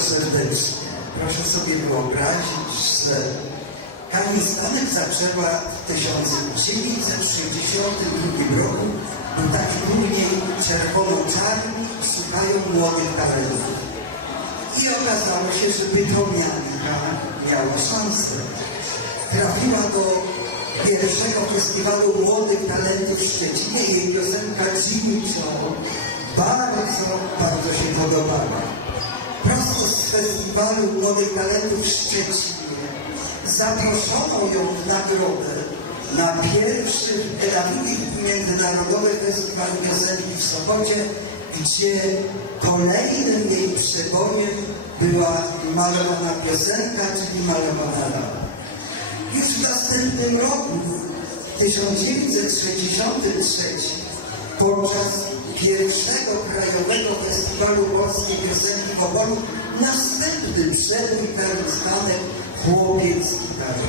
serdecznie. Proszę sobie wyobrazić, że Kani Stanek zaczęła w 1962 roku. Był taki turniej czerwono-czarni, szukają młodych talentów. I okazało się, że Bytomianka miała szansę. Trafiła do pierwszego festiwalu młodych talentów w Szczecinie. Jej piosenka Jimmy Joe bardzo, bardzo się podobała. Festiwalu młodych talentów w Szczecinie zaproszono ją w nagrodę na pierwszy Elamiki Międzynarodowy Festiwal Piosenki w Sopocie, gdzie kolejnym jej przebojem była malowana piosenka, czyli malowana lama. Już w następnym roku, w 1963, podczas pierwszego krajowego festiwalu polskiej piosenki w Opolu, następny przebój Karolstanek Chłopiec gitarą.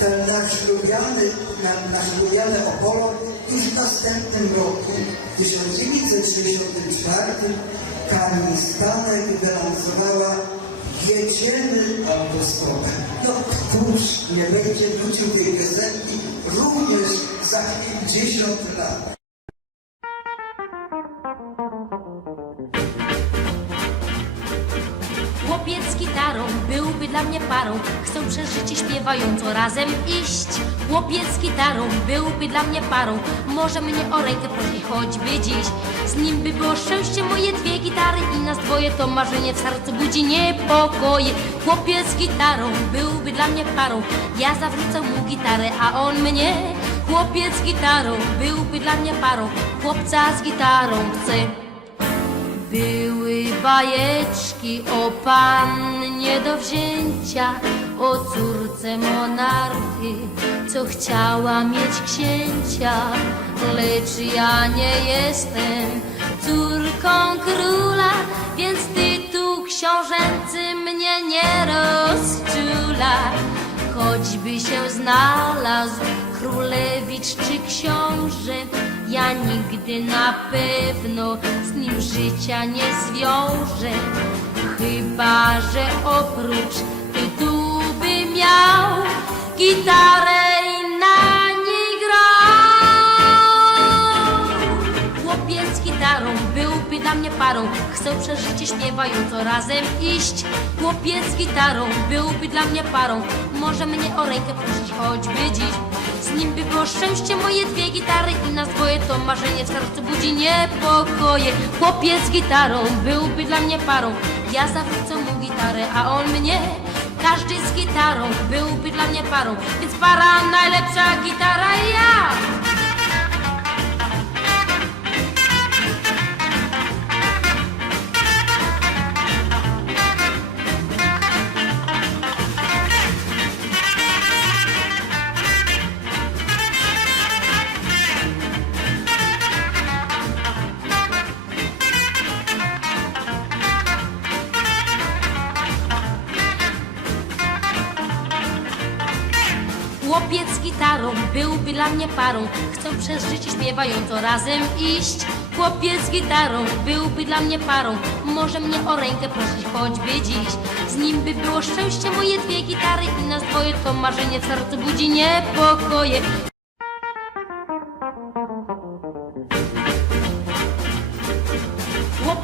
Ten nasz lubiany, na, nasz lubiany Opolo już w następnym roku, w 1964, Kamil Stanek wylansowała Jedziemy autostopem. No któż nie będzie nucił tej piosenki również za 50 lat. Chłopiec z gitarą byłby dla mnie parą. Chcę przez życie śpiewająco razem iść. Chłopiec z gitarą byłby dla mnie parą. Może mnie o rękę prosić choćby dziś. Z nim by było szczęście moje dwie gitary I nas dwoje to marzenie w sercu budzi niepokoje. Chłopiec z gitarą byłby dla mnie parą. Ja zawrócę mu gitarę, a on mnie. Chłopiec z gitarą byłby dla mnie parą. Chłopca z gitarą chcę były bajeczki o pannie do wzięcia, o córce monarchy, co chciała mieć księcia. Lecz ja nie jestem córką króla, więc tytuł książęcy mnie nie rozczula. Choćby się znalazł królewicz czy książę, ja nigdy na pewno z nim życia nie zwiążę. Chyba, że oprócz tytułu by miał gitarę i na niej grał. Chłopiec gitarą byłby dla mnie parą Chcę przez życie śpiewająco razem iść Chłopiec gitarą byłby dla mnie parą Może mnie o rękę prosić choćby dziś Z nim by było szczęście moje dwie gitary I nas dwoje to marzenie. W sercu budzi niepokoje. Chłopiec z gitarą byłby dla mnie parą. Ja zawrócę mu gitarę, a on mnie. Każdy z gitarą byłby dla mnie parą. Więc para najlepsza gitara ja Chłopiec z gitarą byłby dla mnie parą. Chcę przez życie śpiewająco razem iść. Chłopiec z gitarą byłby dla mnie parą. Może mnie o rękę prosić choćby dziś. Z nim by było szczęście moje dwie gitary I nas dwoje. To marzenie w sercu budzi niepokoje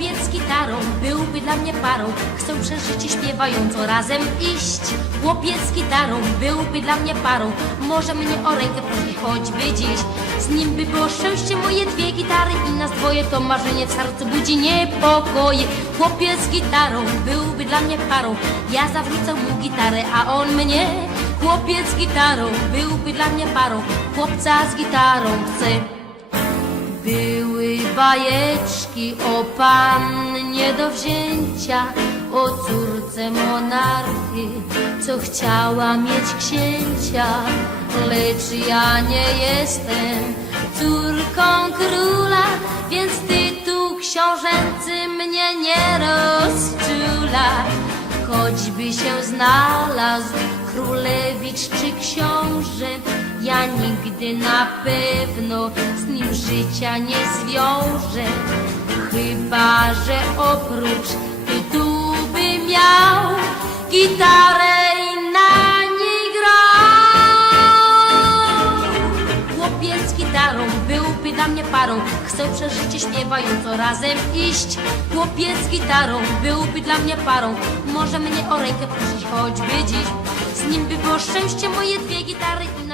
Chłopiec z gitarą byłby dla mnie parą. Chcę przez życie śpiewająco razem iść. Chłopiec z gitarą byłby dla mnie parą. Może mnie o rękę prosić choćby dziś Z nim by było szczęście moje dwie gitary I nas dwoje to marzenie w sercu budzi niepokoje. Chłopiec z gitarą byłby dla mnie parą. Ja zawrócę mu gitarę, a on mnie. Chłopiec z gitarą byłby dla mnie parą. Chłopca z gitarą chcę były bajeczki o pannie do wzięcia, o córce monarchy, co chciała mieć księcia. Lecz ja nie jestem córką króla, więc tytuł książęcy mnie nie rozczula. Choćby się znalazł królewicz czy książę, ja nigdy na pewno z nim życia nie zwiążę. Chyba, że oprócz tytułu by miał gitarę i na niej grał. Chłopiec gitarą byłby dla mnie parą Chcę przez życie śpiewająco razem iść Chłopiec gitarą byłby dla mnie parą Może mnie o rękę prosić choćby dziś Z nim by było szczęście moje dwie gitary i